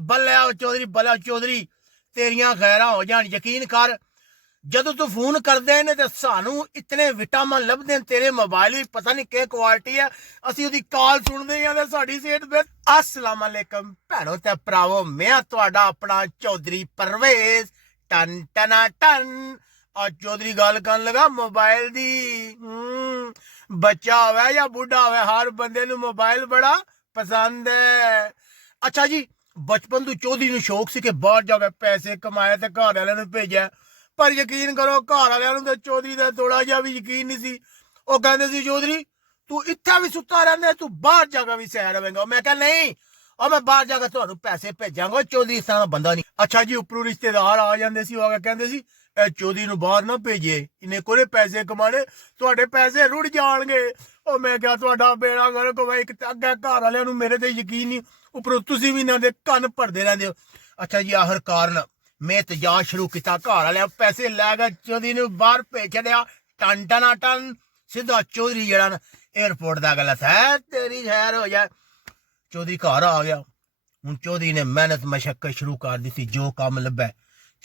आखन बल्ले चौधरी तेरियां खैरां हो जान। यकीन कर जदों तू फोन करदे ने ते सानू इतने विटामिन लभदे तेरे मोबाइल विच पता नहीं के क्वालिटी है। असीं ओदी कॉल सुनदे हां ते साडी सेहत बेहतर। अस्सलाम वालेकुम भैणो ते भरावो, मैं तुहाडा अपना चौधरी परवेज टन टना टन। और चौधरी गल करन लगा मोबाइल दी। बच्चा होवे या बुढ़ा होवे हर बंदे नू मोबाइल बड़ा पसंद है। अच्छा जी, बचपन तो चौधरी नू शौक सी कि बाहर जाके पैसे कमाए ते घर वालियां नू भेजे, पर यकीन करो घर वालियां नू ते चौधरी दा थोड़ा जिहा भी यकीन नहीं सी। ਉਹ ਕਹਿੰਦੇ ਸੀ चौधरी तू इत्थे भी सुता रहंदा, तू बाहर जाके भी सैर होवेगा। मैं कहा नहीं, और मैं बाहर जाके तुहानू पैसे भेजांगा, चौधरी इस तरह बंदा नहीं। अच्छा जी, उपरों रिश्तेदार आ जांदे सी, आ के कहंदे सी चौधरी नू बाहर ना भेजे, इन्हें कोले पैसे कमाने, तुहाडे पैसे रुड़ जाणगे। और मैं क्या तुहाडा बेड़ा गर्क होवे, एक अगे घर वालियां नू मेरे ते यकीन नहीं, उपरों तुसीं भी इन्हां दे कंन भरदे रहिंदे हो। अच्छा जी, आखिरकार मैं तजाज शुरू किया, घर वाले पैसे लैके चौधरी नू बाहर भेज छड़िया। टन टना टन सीधा चौधरी जरा एयरपोर्ट का गलत है, तेरी खैर हो जाए। चौधरी घर आ गया। हूँ चौधरी ने मेहनत मशक्कत शुरू कर दी थी, जो काम लभे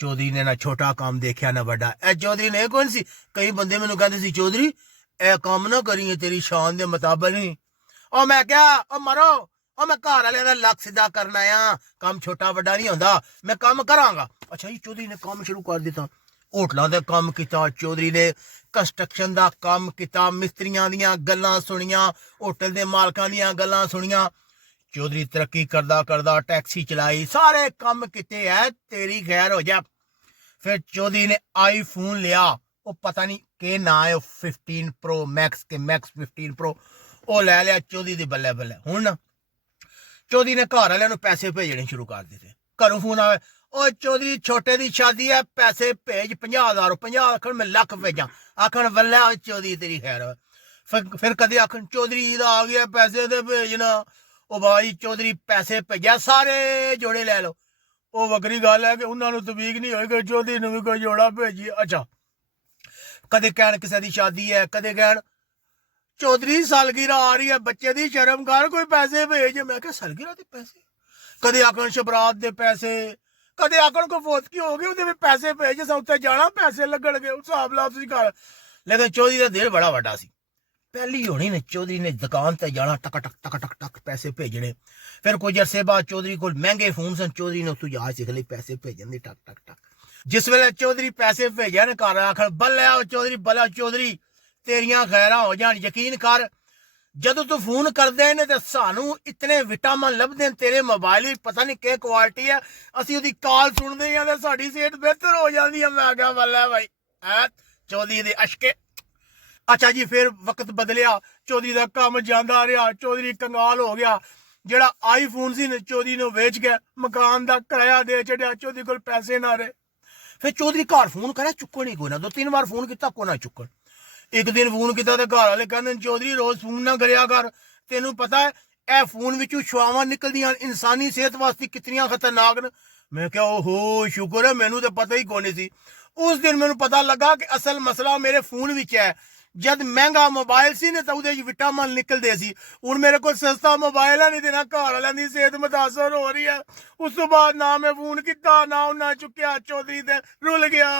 चौधरी ने ना छोटा काम देखा ना बड़ा। ए चौधरी ने कौन सी, कई बंदे मैनू कहते सी चौधरी ए काम ना करिए, तेरी शान दे मुताबिक नहीं। और मैं क्या और मरो, और मैं घर वाले का लक सीधा करना आ, काम छोटा बड़ा नहीं होंदा, मैं काम करांगा। अच्छा जी, चौधरी ने काम शुरू कर दिता, होटलों का काम किया चौधरी ने, कंस्ट्रक्शन का काम किया, मिस्त्रियों दीयां गल्लां सुनियां, होटल के मालकां दीयां गल्लां सुनियां। चौधरी तरक्की करदा करदा टैक्सी चलाई, सारे काम किते है, तेरी खैर हो जा। फिर चौधरी ने आईफोन लिया, वो पता नहीं के ना है, 15 प्रो मैक्स के मैक्स 15 प्रो, वो लै लिया चौधरी दी बल्ले बल्ले। हुण चौधरी ने घर वाले पैसे भेजने शुरू कर दिते। घरों फोन आवे, ओ चौधरी छोटे दी शादी है, पैसे भेज 50,000। 50 आखन मैं लख भेजा, आखन बल्ले चौधरी तेरी खैर हो। फिर कदे आखन चौधरी दा आ गया पैसे दे भेजना, ओ भाई चौधरी पैसे भेजा, सारे जोड़े लै लो। वो वक्री गल है कि उन्होंने तबीक नहीं होई कि चौधरी ने भी कोई जोड़ा भेजिए। अच्छा, कदे कहन किसी की शादी है, कदे कहन चौधरी सालगिरह आ रही है, बच्चे दी शर्म कर, कोई पैसे भेज। मैं क्या सालगिरह दे पैसे, कदे आखन शबरात दे पैसे, कदे आखन को फोतकी हो गई उहदे पैसे भेज, असां उत्थे जाना पैसे लगणगे, हिसाब ला तुसीं कर। लेकिन चौधरी दा दिल बड़ा वड्डा सी, पहली होनी ने चौधरी ने दुकान ते जाना, टक टक टक टक टक पैसे भेजने। फिर कुछ अरसे बाद चौधरी को महंगे फोन सन, चौधरी ने उत्थों जाच सिख ली पैसे भेजन दी, टक टक टक। जिस वेले चौधरी पैसे भेजे ने घर आखन बल्ले चौधरी बल्ले चौधरी तेरियां खैरां हो जान। यकीन कर जदों तू फोन करदे ने ते सानू इतने विटामिन लभदे तेरे मोबाइल विच पता नहीं के क्वालिटी है। असीं ओदी कॉल सुनदे हां ते साडी सेहत बेहतर हो जांदी है। मैं क्या बल्ले भाई है चौधरी दे अशके। अच्छा जी, फिर वक्त बदलिया, चौधरी का काम जांदा रहा, चौधरी कंगाल हो गया। जेड़ा आईफोन सी ने चौधरी ने वेच के मकान का किराया दे छड़िया, चौधरी कोल पैसे ना रहे। फिर चौधरी घर फोन करे, चुक्कन ही कोई ना, 2-3 बार फोन किया कोई ना चुक्कन। एक दिन फोन किया तो घर वाले कहते चौधरी रोज फोन ना करिया कर, तेनू पता है ए फोन विचों छुआवां निकलदियां इंसानी सेहत वास्ते कितनियां खतरनाक न। मैं क्या ओहो शुक्र है, मैनू तो पता ही कोनी सी। उस दिन मैनू पता लगा कि असल मसला मेरे फोन विच है। जद महंगा मोबाइल सी ने तो उहदे विटामिन निकलदे सी, हुण मेरे को सस्ता मोबाइल है नहीं देना, घर वालियां दी सेहत मुतासर हो रही है। उस तो बाद ना मैं फोन किया ना उन्हें चुक्या, चौधरी ते रुल गया।